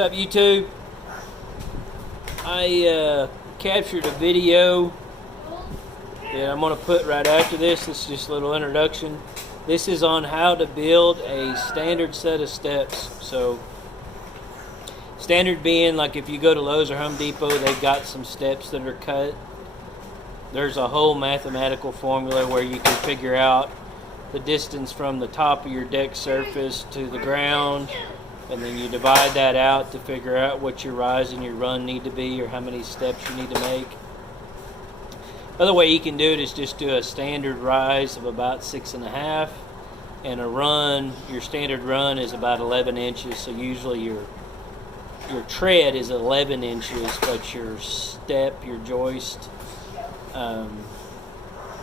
What's up, YouTube? I captured a video that I'm going to put right after this. This is just a little introduction. This is on how to build a standard set of steps. So, standard being like if you go to Lowe's or Home Depot, they've got some steps that are cut. There's a whole mathematical formula where you can figure out the distance from the top of your deck surface to the ground, and then you divide that out to figure out what your rise and your run need to be, or how many steps you need to make. Other way you can do it is just do a standard rise of about 6.5, and a run, your standard run is about 11 inches. So usually your tread is 11 inches, but your step, your joist,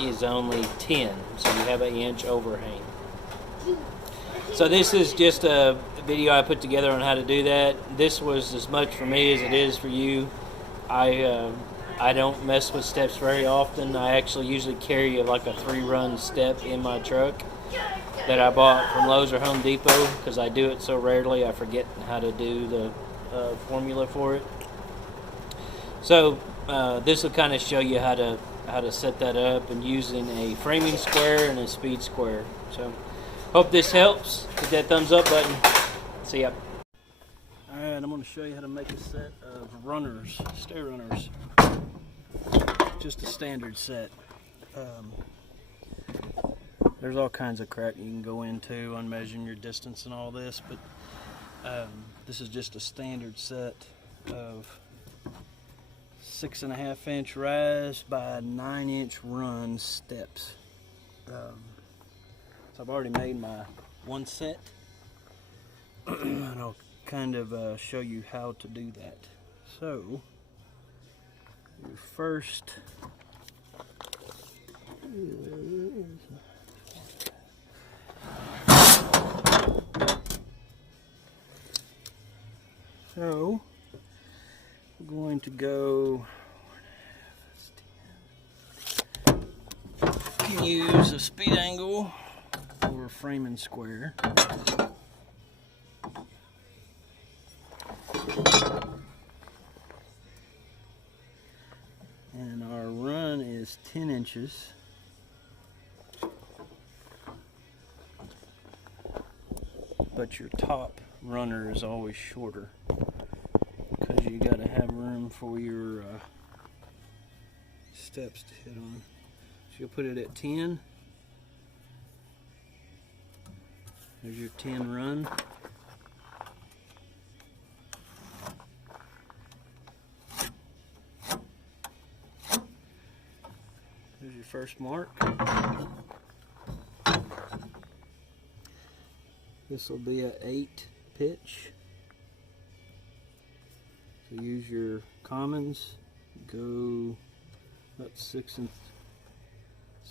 is only 10. So you have an inch overhang. So this is just a video I put together on how to do that. This was as much for me as it is for you. I don't mess with steps very often. I actually usually carry like a 3-run step in my truck that I bought from Lowe's or Home Depot, because I do it so rarely I forget how to do the formula for it. So this will kind of show you how to set that up, and using a framing square and a speed square. So hope this helps. Hit that thumbs up button. See ya. Alright, I'm going to show you how to make a set of runners, stair runners. Just a standard set. There's all kinds of crap you can go into on measuring your distance and all this, but this is just a standard set of 6.5 inch rise by 9 inch run steps. So I've already made my one set, and I'll kind of show you how to do that. So your first we're going to go, you can use a speed angle or a framing square. And our run is 10 inches. But your top runner is always shorter, because you got to have room for your steps to hit on. So you'll put it at 10. There's your 10 run. There's your first mark. This will be an 8 pitch. So use your commons. Go about 6.5,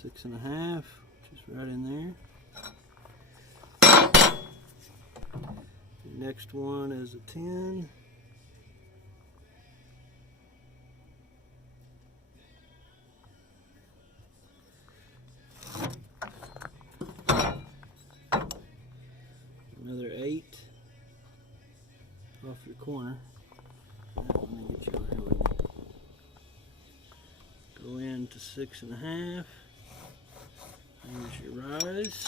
which is right in there. The next one is a 10. Another 8 off your corner. Let me get you over here with me. Go into 6.5. There's your rise.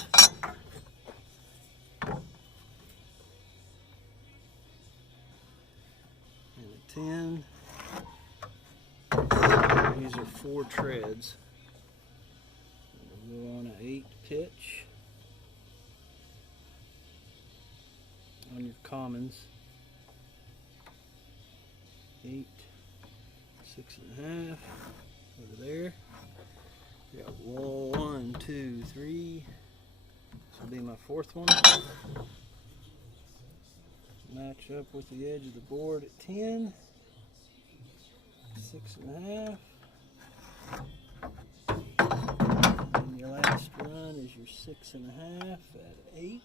And a 10. These are 4 treads. We'll go on an 8 pitch. On your commons, 8, 6.5 over there. We got 1, 2, 3. This will be my 4th one. Match up with the edge of the board at 10, 6.5. And your last run is your 6.5 at 8.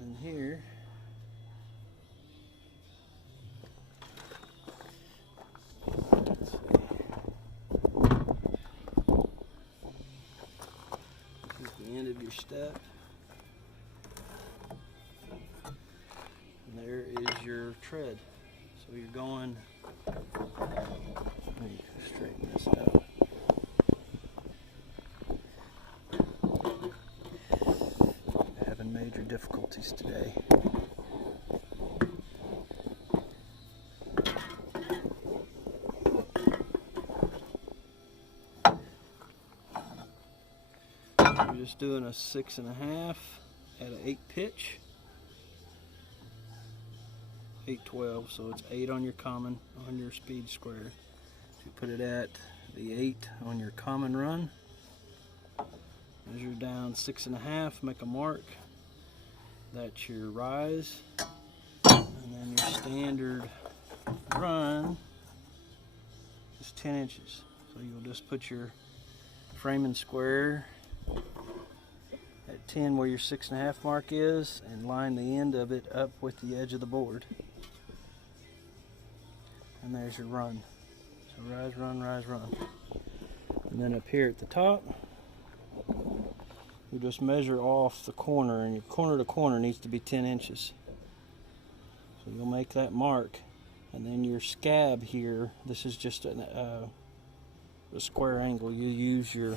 And here, let's see. step. And there is your tread. So you're going, let me straighten this out. Having major difficulties today. We're just doing a 6.5 at an 8 pitch. 8/12, so it's 8 on your common, on your speed square. So you put it at the 8 on your common run. Measure down 6.5, make a mark. That's your rise. And then your standard run is 10 inches. So you'll just put your framing square at 10 where your 6.5 mark is and line the end of it up with the edge of the board. And there's your run. So rise, run, rise, run. And then up here at the top, you just measure off the corner, and your corner to corner needs to be 10 inches. So you'll make that mark, and then your scab here, this is just a square angle. You use your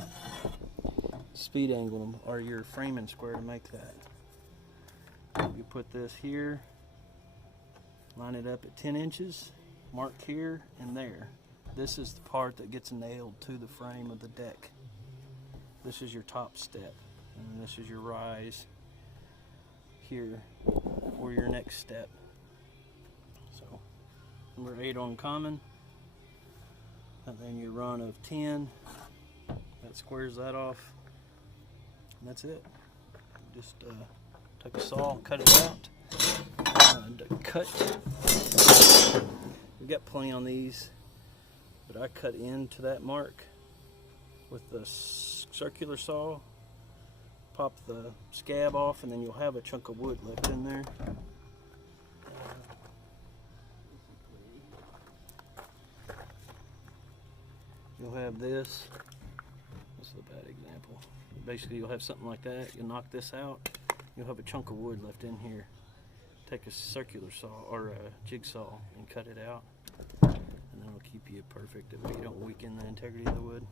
speed angle or your framing square to make that. You put this here, line it up at 10 inches, mark here and there. This is the part that gets nailed to the frame of the deck. This is your top step, and this is your rise here for your next step. So number 8 on common, and then your run of 10, that squares that off, and that's it. Just take a saw, cut it out, and cut. We got plenty on these, but I cut into that mark with the circular saw, pop the scab off, and then you'll have a chunk of wood left in there. You'll have this. This is a bad example. Basically, you'll have something like that. You'll knock this out. You'll have a chunk of wood left in here. Take a circular saw or a jigsaw and cut it out, and then it'll keep you perfect. That way you don't weaken the integrity of the wood.